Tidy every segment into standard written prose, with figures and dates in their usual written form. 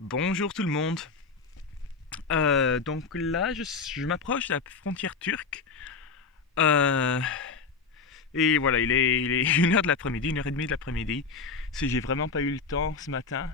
Bonjour tout le monde. Donc là, je m'approche de la frontière turque. Euh, et voilà, il est 1 heure de l'après-midi, 1 heure et demie de l'après-midi. Si j'ai vraiment pas eu le temps ce matin,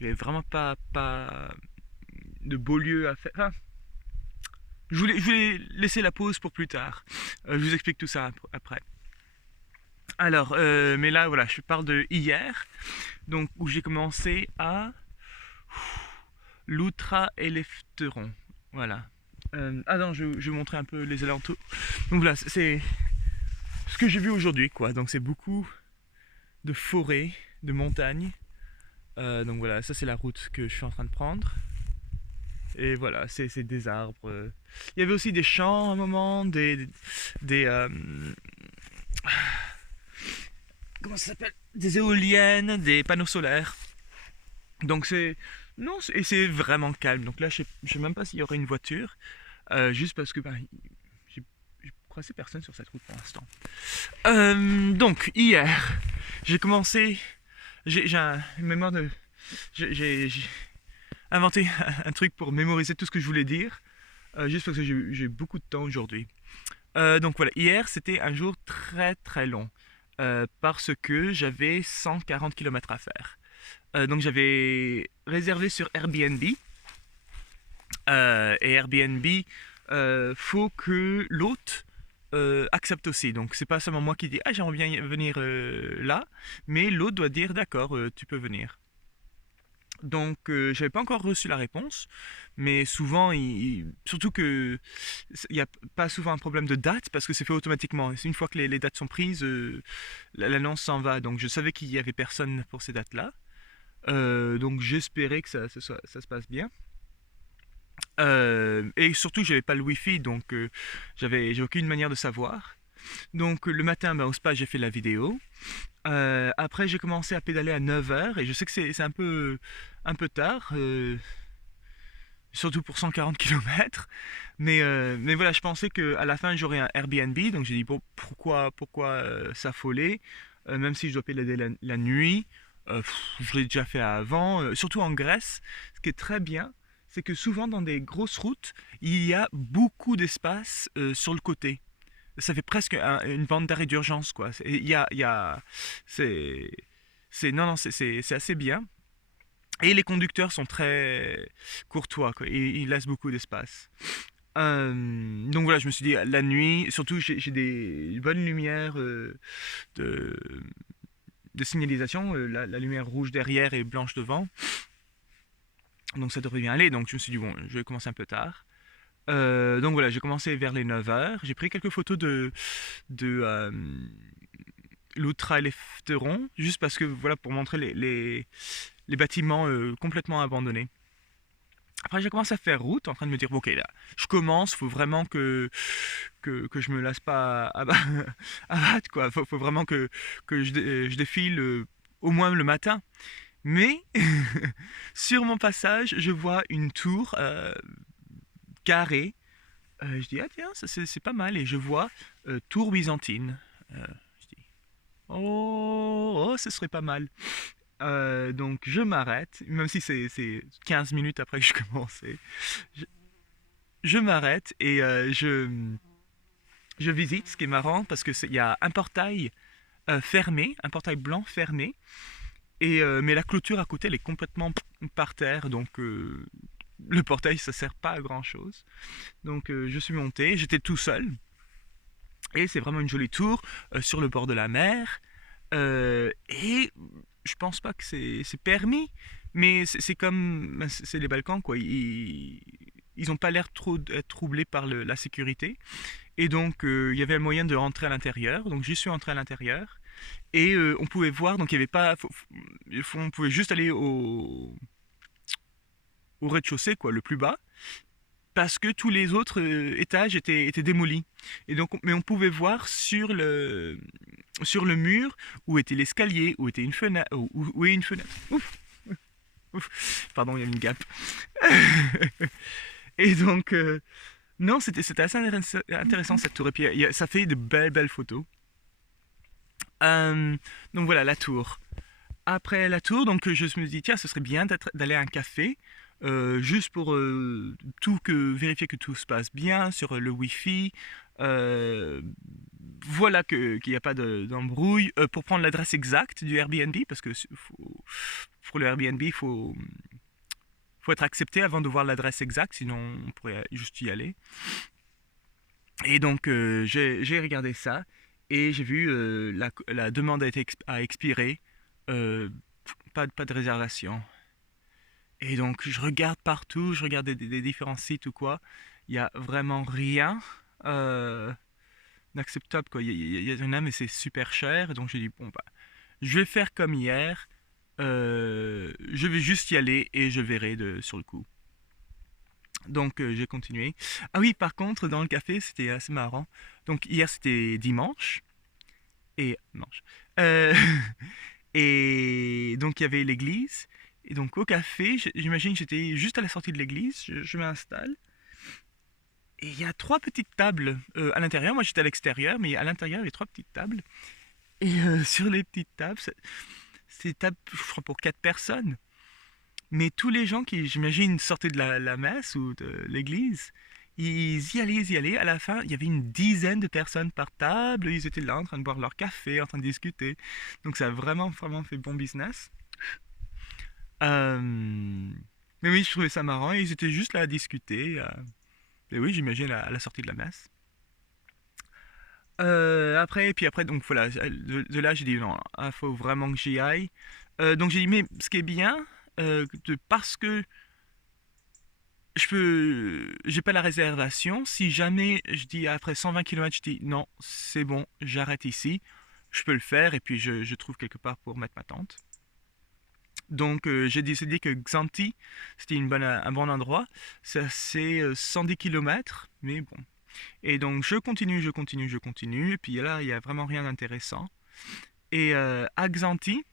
il n'y avait vraiment pas de beau lieu à faire. Enfin, je voulais laisser la pause pour plus tard. Je vous explique tout ça après. Alors, mais là, voilà, je parle de hier, donc où j'ai commencé à l'Outra Eleftheron. Voilà. Non, je vais vous montrer un peu les alentours. Donc voilà, c'est ce que j'ai vu aujourd'hui, quoi. Donc c'est beaucoup de forêts, de montagnes. Donc voilà, ça c'est la route que je suis en train de prendre. Et voilà, c'est des arbres. Il y avait aussi des champs à un moment, des comment ça s'appelle? Des éoliennes, des panneaux solaires. Donc c'est non, et c'est vraiment calme. Donc là, je sais même pas s'il y aurait une voiture, juste parce que j'ai croisé personne sur cette route pour l'instant. Donc hier, j'ai commencé, j'ai une mémoire de, j'ai inventé un truc pour mémoriser tout ce que je voulais dire, juste parce que j'ai beaucoup de temps aujourd'hui. Donc voilà, hier c'était un jour très très long, parce que j'avais 140 km à faire. Donc j'avais réservé sur Airbnb, et Airbnb, faut que l'hôte accepte aussi. Donc c'est pas seulement moi qui dis ah j'aimerais bien venir là, mais l'autre doit dire d'accord, tu peux venir. Donc j'avais pas encore reçu la réponse, mais souvent, surtout que il n'y a pas souvent un problème de date parce que c'est fait automatiquement. Une fois que les dates sont prises, l'annonce s'en va. Donc je savais qu'il y avait personne pour ces dates-là. Donc j'espérais que ça se passe bien. Et surtout, j'avais pas le wifi, donc j'ai aucune manière de savoir. Donc le matin, ben, au spa, j'ai fait la vidéo. Après, j'ai commencé à pédaler à 9 heures et je sais que c'est un peu tard, surtout pour 140 km. Mais voilà, je pensais qu'à la fin, j'aurais un Airbnb, donc j'ai dit, bon, pourquoi s'affoler, même si je dois pédaler la nuit. Je l'ai déjà fait avant, surtout en Grèce. Ce qui est très bien, c'est que souvent dans des grosses routes, il y a beaucoup d'espace sur le côté. Ça fait presque une bande d'arrêt d'urgence, quoi. C'est, non, non, c'est assez bien. Et les conducteurs sont très courtois, quoi. Ils laissent beaucoup d'espace. Donc voilà, je me suis dit, la nuit, surtout j'ai des bonnes lumières de, de signalisation, la lumière rouge derrière et blanche devant. Donc ça devrait bien aller. Donc je me suis dit, bon, je vais commencer un peu tard. Donc voilà, j'ai commencé vers les 9 heures. J'ai pris quelques photos de l'Outra-Eleftheron, juste parce que voilà, pour montrer les bâtiments complètement abandonnés. Après, j'ai commencé à faire route, en train de me dire, bon, ok, là, je commence, faut vraiment que je me lasse pas à battre, quoi. Faut vraiment que je défile au moins le matin. Mais, sur mon passage, je vois une tour carrée. Je dis, ah tiens, ça, c'est pas mal. Et je vois tour byzantine. Je dis, oh, ce serait pas mal. Donc je m'arrête, même si c'est 15 minutes après que je commençais. Je, je m'arrête et je visite, ce qui est marrant parce qu'il y a un portail fermé, un portail blanc fermé, mais la clôture à côté elle est complètement par terre, donc le portail ça sert pas à grand chose. Donc je suis monté, j'étais tout seul, et c'est vraiment une jolie tour sur le bord de la mer. Et je pense pas que c'est permis, mais c'est comme c'est les Balkans quoi. Ils ont pas l'air trop être troublés par la sécurité. Et donc il y avait un moyen de rentrer à l'intérieur. Donc j'y suis entré à l'intérieur et on pouvait voir. Donc il y avait pas, on pouvait juste aller au rez-de-chaussée quoi, le plus bas, parce que tous les autres étages étaient démolis. Et donc, mais on pouvait voir sur le mur où était l'escalier, où était une fenêtre, où est une fenêtre. Ouf, ouf. Pardon, il y a une gap. Et donc, non, c'était assez intéressant cette tour. Et puis, ça fait de belles, belles photos. Donc voilà, la tour. après la tour, donc je me dis, tiens, ce serait bien d'aller à un café, juste pour vérifier que tout se passe bien sur le Wi-Fi. euh, voilà qu'il n'y a pas d'embrouille. Pour prendre l'adresse exacte du Airbnb, parce que pour le Airbnb, faut être accepté avant de voir l'adresse exacte, sinon on pourrait juste y aller. Et donc j'ai regardé ça et j'ai vu la demande a expiré, euh, pas de réservation. Et donc je regarde partout, je regarde des différents sites ou quoi, il n'y a vraiment rien euh, d'acceptable quoi. Il y en a mais c'est super cher, donc j'ai dit bon bah je vais faire comme hier, je vais juste y aller et je verrai sur le coup. Donc j'ai continué. Ah oui, par contre, dans le café, c'était assez marrant. Donc hier, c'était dimanche. Et. Dimanche. Euh, et donc il y avait l'église. Et donc au café, j'imagine j'étais juste à la sortie de l'église, je m'installe. Et il y a trois petites tables à l'intérieur. Moi j'étais à l'extérieur, mais à l'intérieur il y avait trois petites tables. Et sur les petites tables, c'est des tables, je crois, pour quatre personnes. Mais tous les gens qui, j'imagine, sortaient de la messe ou de l'église, ils y allaient. À la fin, il y avait une dizaine de personnes par table. Ils étaient là en train de boire leur café, en train de discuter. Donc ça a vraiment fait bon business. Euh, Mais oui, je trouvais ça marrant. Ils étaient juste là à discuter. Et oui, j'imagine à la sortie de la messe. Puis après, donc voilà, de là, j'ai dit non, il faut vraiment que j'y aille. Donc j'ai dit, mais ce qui est bien, parce que j'ai pas la réservation. Si jamais je dis après 120 km, je dis non, c'est bon, j'arrête ici, je peux le faire et puis je trouve quelque part pour mettre ma tente. Donc j'ai décidé que Xanthi, c'était un bon endroit. C'est 110 km, mais bon. Et donc je continue. Et puis là, il y a vraiment rien d'intéressant. Et à Xanthi,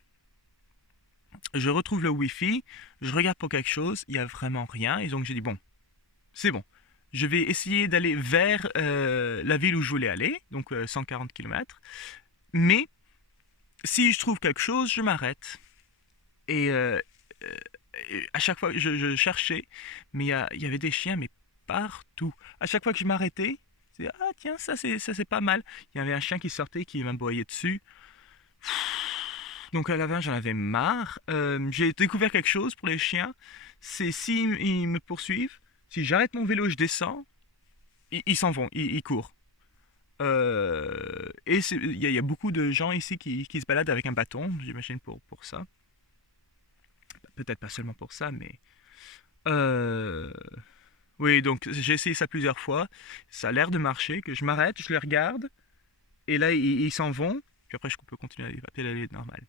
je retrouve le Wi-Fi, je regarde pour quelque chose, il y a vraiment rien. Et donc j'ai dit bon, c'est bon. Je vais essayer d'aller vers la ville où je voulais aller, donc 140 km. Mais si je trouve quelque chose, je m'arrête. Et à chaque fois, je cherchais, mais il y avait des chiens, mais partout. À chaque fois que je m'arrêtais, je disais, ah tiens, ça c'est pas mal. Il y avait un chien qui sortait, qui m'aboyait dessus. Donc à la fin, j'en avais marre. J'ai découvert quelque chose pour les chiens. C'est s'ils ils me poursuivent, si j'arrête mon vélo, je descends, ils s'en vont, ils courent. Et il y a beaucoup de gens ici qui se baladent avec un bâton, j'imagine pour ça. Peut-être pas seulement pour ça, mais... Euh, oui, donc j'ai essayé ça plusieurs fois. Ça a l'air de marcher, que je m'arrête, je les regarde, et là, ils s'en vont. Puis après, je peux continuer à pédaler normal.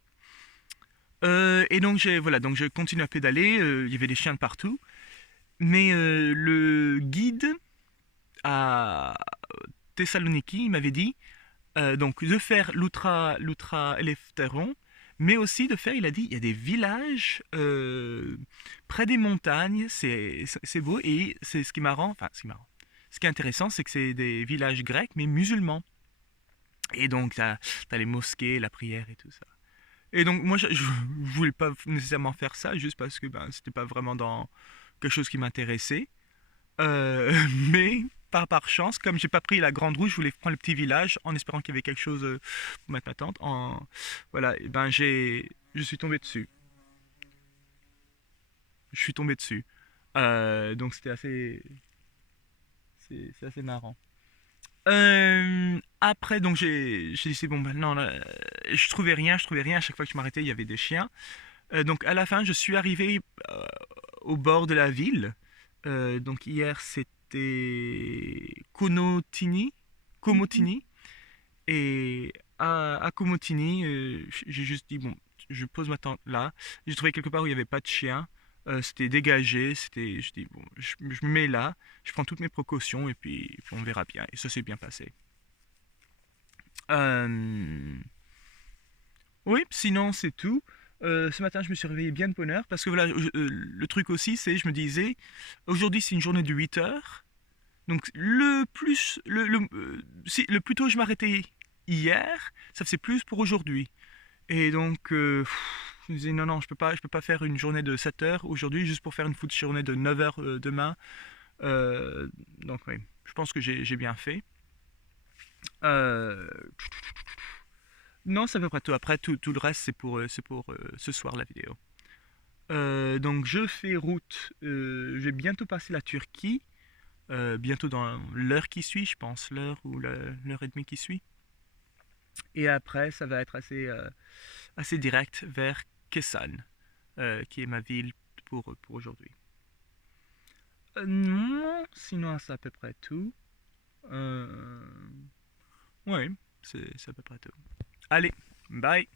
Et donc, voilà, donc je continue à pédaler. Il y avait des chiens de partout. Mais le guide à Thessaloniki, il m'avait dit donc de faire l'Outra Eleftheron, mais aussi de faire, il a dit, il y a des villages près des montagnes, c'est beau, et c'est ce qui est marrant, enfin, ce qui est intéressant, c'est que c'est des villages grecs, mais musulmans. Et donc, t'as les mosquées, la prière et tout ça. Et donc, moi, je voulais pas nécessairement faire ça, juste parce que ben, c'était pas vraiment dans quelque chose qui m'intéressait. Mais par chance, comme j'ai pas pris la grande route, je voulais prendre le petit village en espérant qu'il y avait quelque chose pour mettre ma tente. Voilà, et ben je suis tombé dessus. Je suis tombé dessus. Donc c'était c'est assez marrant. Après, donc j'ai dit c'est bon, maintenant je trouvais rien. À chaque fois que je m'arrêtais, il y avait des chiens. Donc à la fin, je suis arrivé au bord de la ville. Donc hier, c'était Komotini. Et à Komotini, j'ai juste dit, bon, je pose ma tente là. J'ai trouvé quelque part où il n'y avait pas de chien. C'était dégagé. Je dis, bon, je me mets là, je prends toutes mes précautions et puis on verra bien. Et ça s'est bien passé. Euh, Oui, sinon c'est tout. Ce matin, je me suis réveillé bien de bonne heure parce que voilà, le truc aussi, c'est, je me disais, aujourd'hui c'est une journée de 8 heures. Donc le plus tôt je m'arrêtais hier, ça faisait plus pour aujourd'hui. Et donc, Je me disais non, non, je peux pas faire une journée de 7 heures aujourd'hui juste pour faire une foot journée de 9 heures demain. Euh, donc oui, je pense que j'ai bien fait. Euh, non, c'est à peu près tout. Après, tout le reste, c'est pour ce soir la vidéo. Donc je fais route. Je vais bientôt passer la Turquie. Bientôt dans l'heure qui suit, je pense, l'heure ou l'heure et demie qui suit. Et après, ça va être assez direct vers Kesan, qui est ma ville pour aujourd'hui. Non, sinon c'est à peu près tout. Euh, ouais, c'est à peu près tout. Allez, bye!